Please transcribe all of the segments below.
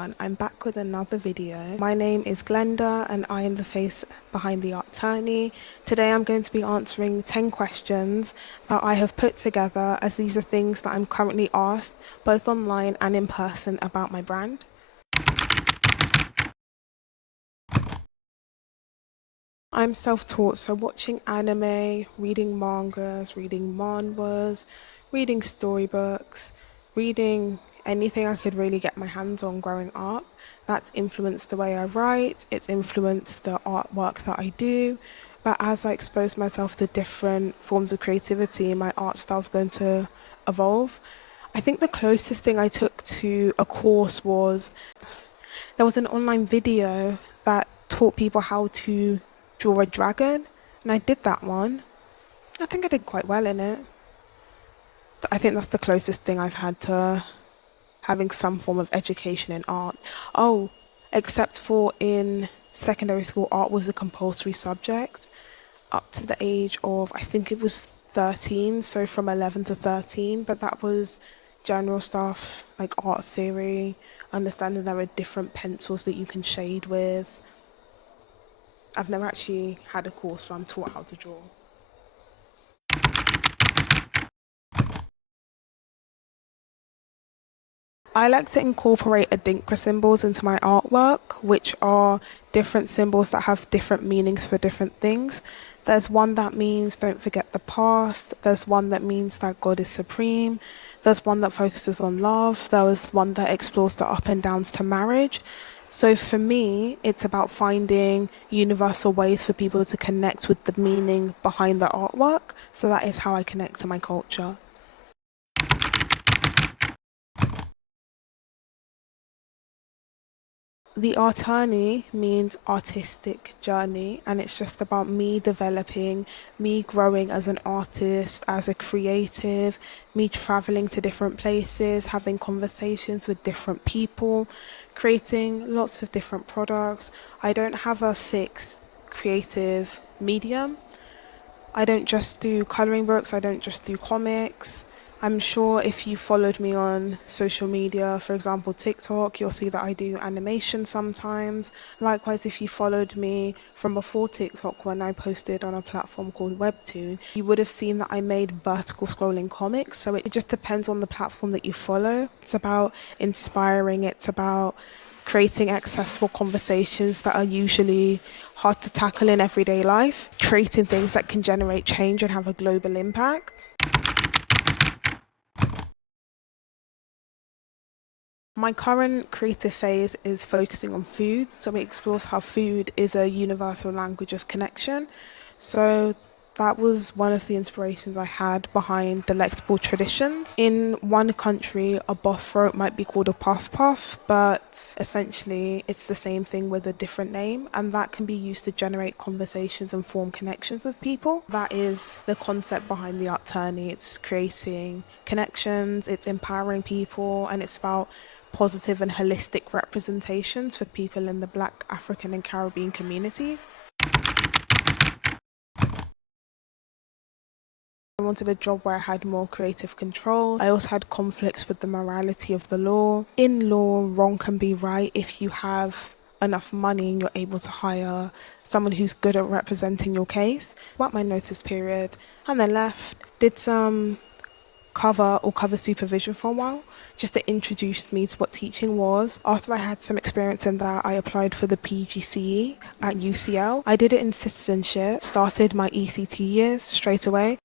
everyone, I'm back with another video. My name is Glenda and I am the face behind the Art Attorney. Today I'm going to be answering 10 questions that I have put together, as these are things that I'm currently asked both online and in person about my brand. I'm self-taught, so watching anime, reading mangas, reading manhwas, reading storybooks, reading anything I could really get my hands on growing up. That's influenced the way I write, it's influenced the artwork that I do. But as I expose myself to different forms of creativity, my art style's going to evolve. I think the closest thing I took to a course was there was an online video that taught people how to draw a dragon, and I did that one. I think I did quite well in it. I think that's the closest thing I've had to having some form of education in art. Oh, except for in secondary school, art was a compulsory subject up to the age of, I think it was 13, so from 11 to 13, but that was general stuff like art theory, understanding there are different pencils that you can shade with. I've never actually had a course where I'm taught how to draw. I like to incorporate Adinkra symbols into my artwork, which are different symbols that have different meanings for different things. There's one that means don't forget the past, there's one that means that God is supreme, there's one that focuses on love, there was one that explores the up and downs to marriage. So for me, it's about finding universal ways for people to connect with the meaning behind the artwork. So that is how I connect to my culture. The Artani means artistic journey, and it's just about me developing, me growing as an artist, as a creative, me traveling to different places, having conversations with different people, creating lots of different products. I don't have a fixed creative medium. I don't just do coloring books, I don't just do comics. I'm sure if you followed me on social media, for example TikTok, you'll see that I do animation sometimes. Likewise, if you followed me from before TikTok when I posted on a platform called Webtoon, you would have seen that I made vertical scrolling comics. So it just depends on the platform that you follow. It's about inspiring, it's about creating accessible conversations that are usually hard to tackle in everyday life, creating things that can generate change and have a global impact. My current creative phase is focusing on food, so it explores how food is a universal language of connection. So that was one of the inspirations I had behind delectable traditions. In one country, a buff throat might be called a puff puff, but essentially it's the same thing with a different name, and that can be used to generate conversations and form connections with people. That is the concept behind the Art Tourney. It's creating connections, it's empowering people, and it's about positive and holistic representations for people in the Black, African, and Caribbean communities. I wanted a job where I had more creative control. I also had conflicts with the morality of the law. In law, wrong can be right if you have enough money and you're able to hire someone who's good at representing your case. About my notice period, and then left, did some cover supervision for a while, just to introduce me to what teaching was. After I had some experience in that, I applied for the PGCE at UCL. I did it in citizenship, started my ECT years straight away.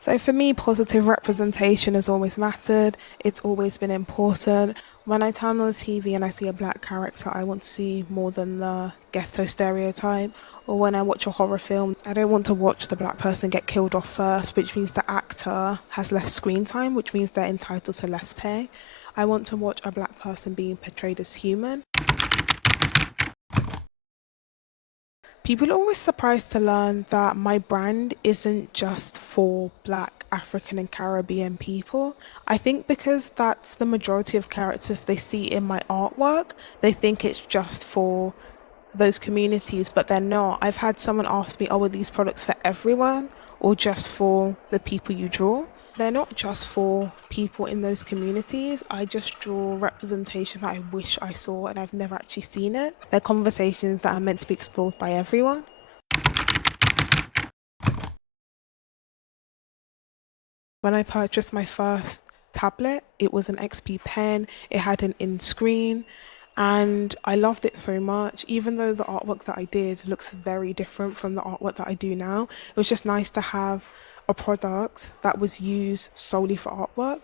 So for me, positive representation has always mattered. It's always been important. When I turn on the TV and I see a black character, I want to see more than the ghetto stereotype. Or when I watch a horror film, I don't want to watch the black person get killed off first, which means the actor has less screen time, which means they're entitled to less pay. I want to watch a black person being portrayed as human. People are always surprised to learn that my brand isn't just for Black, African, and Caribbean people. I think because that's the majority of characters they see in my artwork, they think it's just for those communities, but they're not. I've had someone ask me, oh, are these products for everyone or just for the people you draw? They're not just for people in those communities. I just draw representation that I wish I saw and I've never actually seen it. They're conversations that are meant to be explored by everyone. When I purchased my first tablet, it was an XP pen, it had an in screen, and I loved it so much. Even though the artwork that I did looks very different from the artwork that I do now, it was just nice to have a product that was used solely for artwork.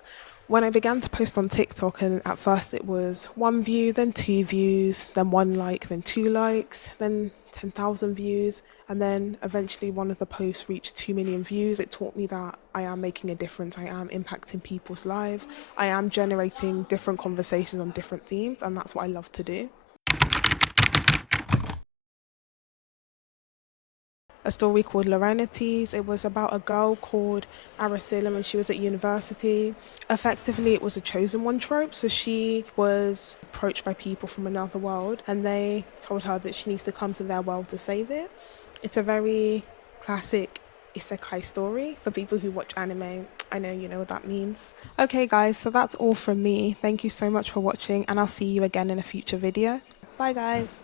When I began to post on TikTok, and at first it was one view, then two views, then one like, then two likes, then 10,000 views, and then eventually one of the posts reached 2 million views. It taught me that I am making a difference, I am impacting people's lives, I am generating different conversations on different themes, and that's what I love to do. A story called Lorenities. It was about a girl called Aracilla when she was at university. Effectively, it was a chosen one trope. So she was approached by people from another world and they told her that she needs to come to their world to save it. It's a very classic isekai story. For people who watch anime, I know you know what that means. Okay guys, so that's all from me. Thank you so much for watching and I'll see you again in a future video. Bye guys.